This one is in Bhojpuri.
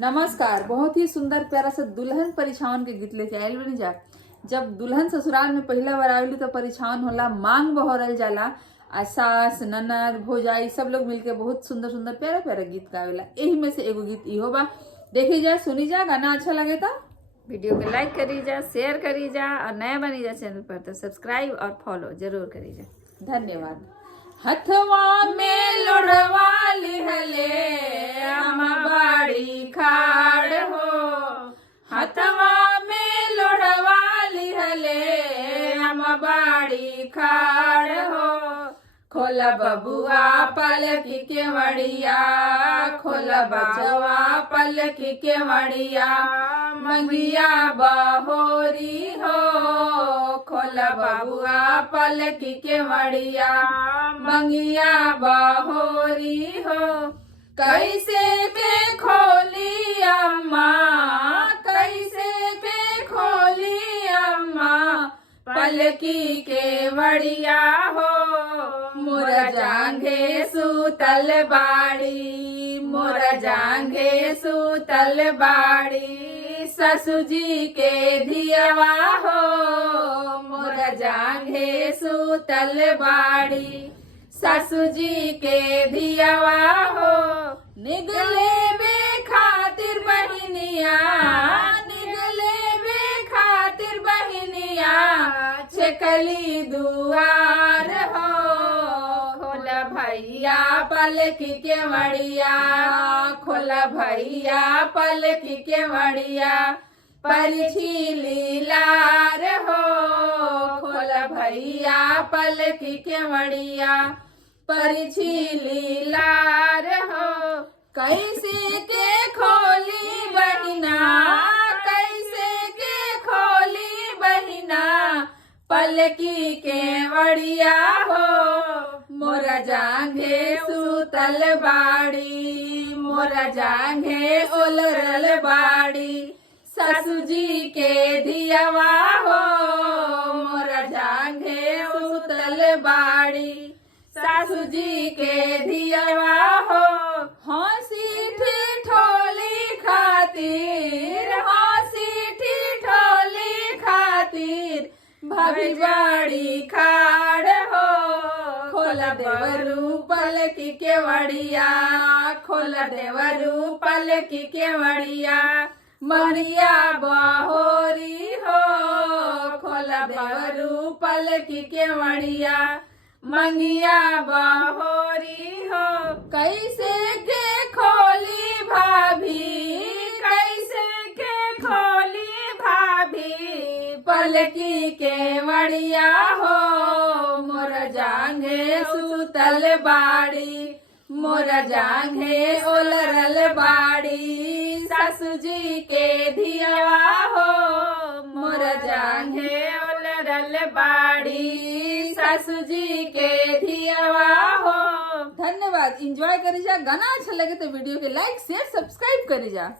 नमस्कार। बहुत ही सुंदर प्यारा सा दुल्हन परिछावन के गीत लेके आयल बनी जा। जब दुल्हन ससुराल में पहला बार आवेली तो परिछावन होला, मांग बहरल जाला आ सास ननद भौजाई सब लोग मिलके बहुत सुंदर सुंदर प्यारा प्यारा गीत गावेला। एही में से एगो गीत इहो बा, देखी जा सुनी जा। गाना अच्छा लगे तो वीडियो के लाइक करी जा, शेयर करी जा और नया बनी जा चैनल पर तो सब्सक्राइब और फॉलो जरूर करी जा। धन्यवाद। हथवा में लोढ़वा लिहले अम्मा बाड़ी खाड़ हो, हथवा में लोढ़वा लिहले अम्मा बाड़ी खाड़ हो। खोला बबुआ पलकी के मड़िया, खोला बचवा पलकी के मड़िया, मंगिया बहोरी हो। खोला बबुआ पलकी के मड़िया, मंगिया बहोरी हो। कैसे के खोली अम्मा, कैसे के खोली अम्मा, पलकी के मड़िया हो। मोरा जांघे सूतल बाड़ी, मोरा जांघे सूतल बाड़ी, ससुजी के धियवा हो। मोरा जांघे सूतल बाड़ी, ससुजी के धियवा हो। निगले बे खातिर बहिनिया, निगले बे खातिर बहिनिया, छकली दुआर हो। खोला भैया पलकी के मड़िया, खोला भैया पलकी के मड़िया, परिछीली लार हो। खोला भैया पलकी के मड़िया, परिछीली लार हो। कैसे के खोली बहिना, कैसे के खोली बहिना, पलकी के मड़िया हो। मोरा जांघे सूतल बाड़ी, मोरा जांघे ओलरल बाड़ी, ससुजी के धियवा हो। मोरा जांघे सूतल बाड़ी, सासुजी के धियवा हो। हंसी ठिठोली खातिर, हंसी ठिठोली खातिर, भाभी बाड़ी खाड़ हो। खोला देवरू पलकी के मड़िया, खोला देवरू पलकी के मड़िया, मड़िया बहोरी हो। खोला देवरू पलकी के मड़िया, मंगिया बहोरी हो। कैसे के खोली भाभी, कैसे के खोली भाभी, पलकी के मड़िया हो। मोर जांघे सूतल बाड़ी, मोर जांघे ओलरल बाड़ी, सासुजी के धियवा हो। मोर जांघे ओलरल बाड़ी, सासुजी के धियवा हो। धन्यवाद। एंजॉय करी जा। गाना अच्छा लगे तो वीडियो के लाइक शेयर सब्सक्राइब करी जा।